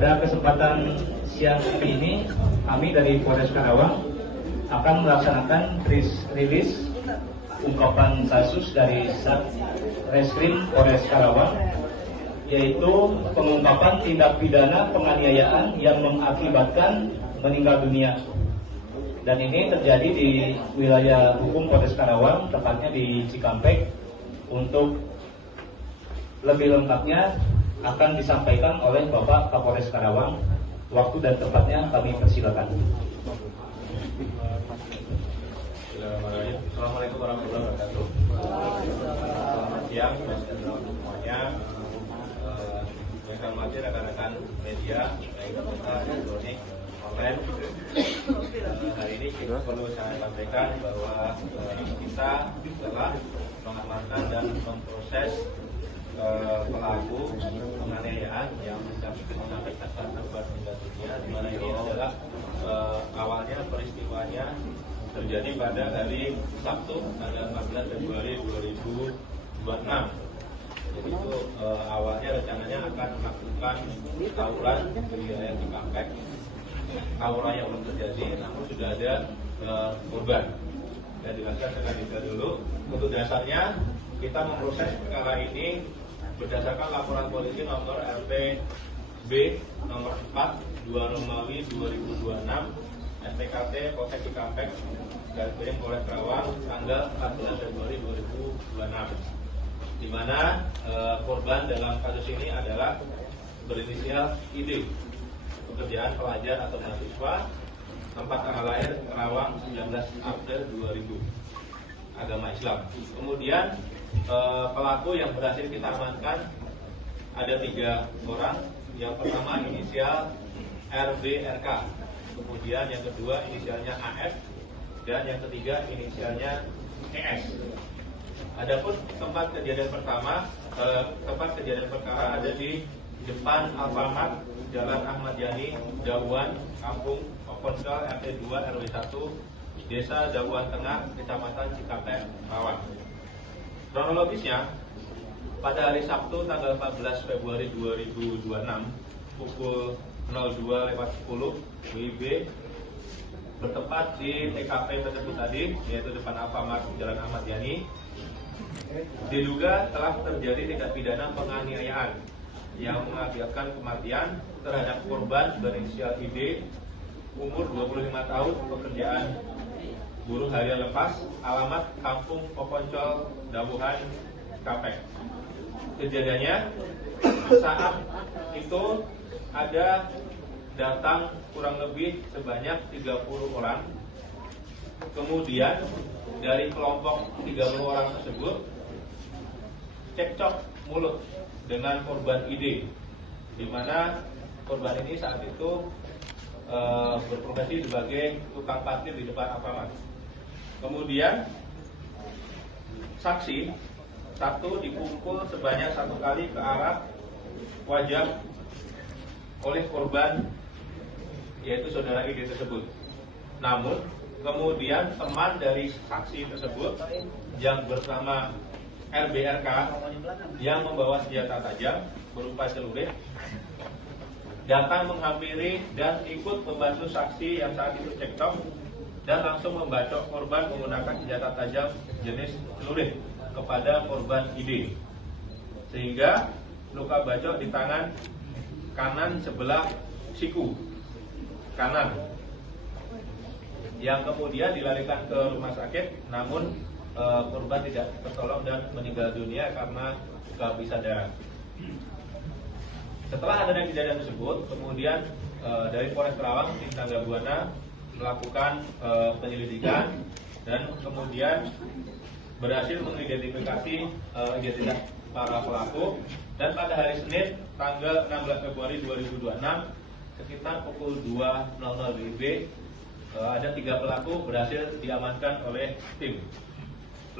Pada kesempatan siang hari ini, kami dari Polres Karawang akan melaksanakan rilis ungkapan kasus dari Satreskrim Polres Karawang, yaitu pengungkapan tindak pidana penganiayaan yang mengakibatkan meninggal dunia. Dan ini terjadi di wilayah hukum Polres Karawang, tepatnya di Cikampek. Untuk lebih lengkapnya akan disampaikan oleh Bapak Kapolres Karawang. Waktu dan tempatnya kami persilakan. Assalamualaikum warahmatullahi wabarakatuh. Selamat siang semuanya. Yang hormati rekan-rekan media, baik anggota elektronik, online. Hari ini perlu saya sampaikan bahwa kita telah mengamankan dan memproses pelaku penganiayaan yang mengakibatkan korban meninggal dunia, di mana ini adalah awalnya peristiwanya terjadi pada hari Sabtu tanggal 14 Februari 2026. Jadi itu awalnya rencananya akan melakukan tawuran di wilayah Cikampek. Tawuran yang belum terjadi, namun sudah ada korban. Dan dijelaskan dengan detail dulu. Untuk dasarnya kita memproses perkara ini berdasarkan laporan polisi nomor LPB nomor 4 2 Romawi 2026 SPKT Polsek Cikampek garis Polres Karawang tanggal 14 Februari 2026, di mana korban dalam kasus ini adalah berinisial ID, pekerjaan pelajar atau mahasiswa, tempat tanggal lahir Karawang 19 April 2000, agama Islam. Kemudian pelaku yang berhasil kita amankan ada 3 orang. Yang pertama inisial RBRK, kemudian yang kedua inisialnya AF, dan yang ketiga inisialnya ES. Adapun tempat kejadian perkara ada di depan Alfamart Jalan Ahmad Yani, Dauan, Kampung Ponsel RT 2 RW 1, Desa Dauan Tengah, Kecamatan Cikampek, Karawang. Kronologisnya, pada hari Sabtu tanggal 14 Februari 2026 pukul 02.10 WIB bertempat di TKP tersebut tadi, yaitu depan Alfamart Jalan Ahmad Yani, diduga telah terjadi tindak pidana penganiayaan yang mengakibatkan kematian terhadap korban berinisial ID, umur 25 tahun, pekerjaan buruh harian lepas, alamat Kampung Poponcol, Dawuhan, Cikampek. Kejadiannya saat itu ada datang kurang lebih sebanyak 30 orang. Kemudian dari kelompok 30 orang tersebut cekcok mulut dengan korban ID, di mana korban ini saat itu berprofesi sebagai tukang parkir di depan Alfamart. Kemudian saksi satu dipukul sebanyak 1 kali ke arah wajah oleh korban, yaitu saudara ID tersebut. Namun kemudian teman dari saksi tersebut yang bersama RBRK yang membawa senjata tajam berupa celurit datang menghampiri dan ikut membantu saksi yang saat itu cekcok dan langsung membacok korban menggunakan senjata tajam jenis celurit kepada korban ID, sehingga luka bacok di tangan kanan sebelah siku kanan, yang kemudian dilarikan ke rumah sakit, namun korban tidak tertolong dan meninggal dunia karena kehabisan darah. Setelah adanya kejadian tersebut, kemudian dari Polres Karawang, tim Tangga Buana melakukan penyelidikan dan kemudian berhasil mengidentifikasi identitas para pelaku. Dan pada hari Senin tanggal 16 Februari 2026 sekitar pukul 2.00 WIB ada 3 pelaku berhasil diamankan oleh tim.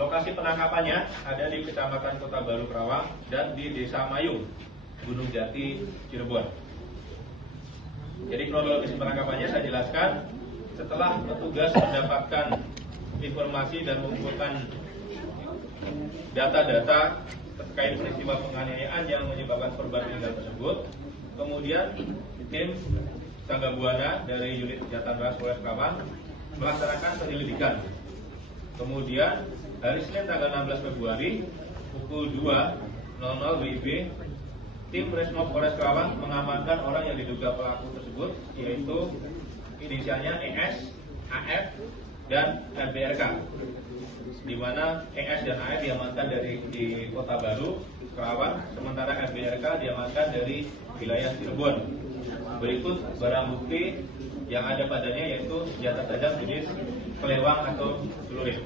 Lokasi penangkapannya ada di Kecamatan Kota Baru Karawang dan di Desa Mayung, Gunung Jati, Cirebon. Jadi kronologis penangkapannya saya jelaskan. Setelah petugas mendapatkan informasi dan mengumpulkan data-data terkait peristiwa penganiayaan yang menyebabkan korban meninggal tersebut, kemudian tim Sangga Buana dari unit Jatan Ras Polres Karawang melaksanakan penyelidikan. Kemudian hari Senin tanggal 16 Februari pukul 2.00 WIB, tim Resmob Polres Karawang mengamankan orang yang diduga pelaku tersebut, yaitu inisialnya ES, AF, dan RBRK, di mana ES dan AF diamankan di Kota Baru, Karawang, sementara RBRK diamankan dari wilayah Cirebon. Berikut barang bukti yang ada padanya, yaitu senjata tajam jenis kelewang atau celurit.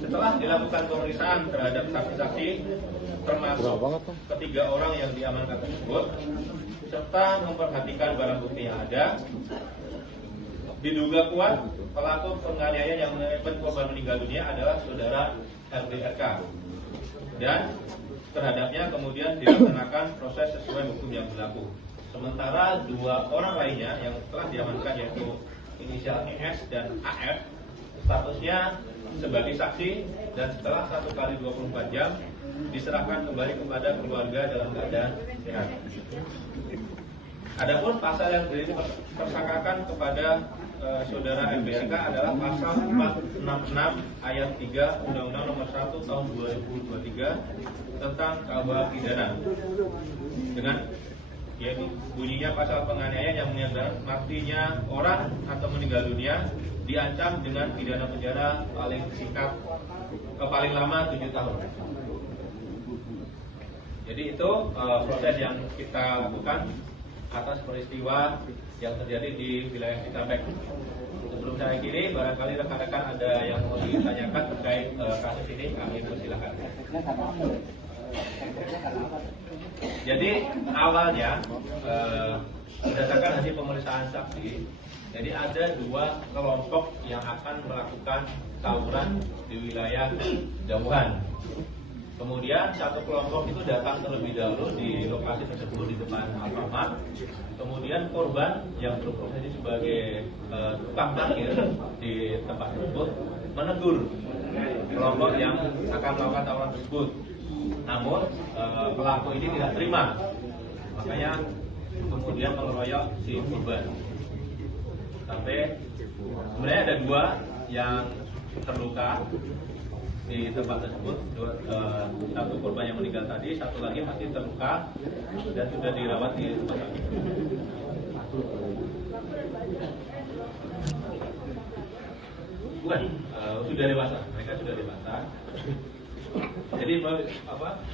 Setelah dilakukan pemeriksaan terhadap saksi-saksi, termasuk ketiga orang yang diamankan tersebut, serta memperhatikan barang bukti yang ada, diduga kuat pelaku penganiayaan yang menyebabkan korban meninggal dunia adalah saudara RBRK, dan terhadapnya kemudian dilaksanakan proses sesuai hukum yang berlaku. Sementara dua orang lainnya yang telah diamankan, yaitu inisial ES dan AF, statusnya sebagai saksi, dan setelah 1 kali 24 jam diserahkan kembali kepada keluarga dalam keadaan sehat. Adapun pasal yang dipersangkakan kepada saudara RBRK adalah pasal 466 ayat 3 Undang-Undang Nomor 1 Tahun 2023 tentang KUH pidana, dengan yaitu bunyinya pasal penganiayaan yang menyebabkan matinya orang atau meninggal dunia diancam dengan pidana penjara paling singkat paling lama 7 tahun. Jadi itu proses yang kita lakukan atas peristiwa yang terjadi di wilayah Cikampek. Sebelum saya akhiri, barangkali rekan-rekan ada yang mau ditanyakan terkait kasus ini, kami persilakan. Jadi awalnya berdasarkan hasil pemeriksaan saksi, jadi ada dua kelompok yang akan melakukan tawuran di wilayah Jauhan. Kemudian satu kelompok itu datang terlebih dahulu di lokasi tersebut di depan Alfamart. Kemudian korban yang berprofesi sebagai tukang parkir di tempat tersebut menegur kelompok yang akan melakukan tawuran tersebut. Namun pelaku ini tidak terima, makanya kemudian mengeroyok si korban. Sampai sebenarnya ada dua yang terluka di tempat tersebut, satu korban yang meninggal tadi, satu lagi masih terluka dan sudah dirawat di rumah sakit. Bukan, sudah dewasa, mereka sudah dewasa. Jadi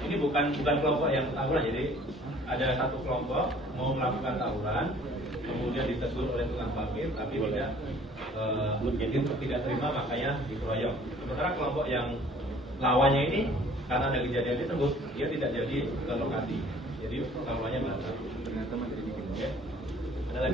ini bukan kelompok yang tawuran. Jadi ada satu kelompok mau melakukan tawuran, kemudian ditegur oleh tukang parkir, tapi tidak terima, makanya dikeroyok. Sementara kelompok yang lawannya ini, karena ada kejadian tersebut, dia tidak jadi ke lokasi, jadi lawannya berangkat.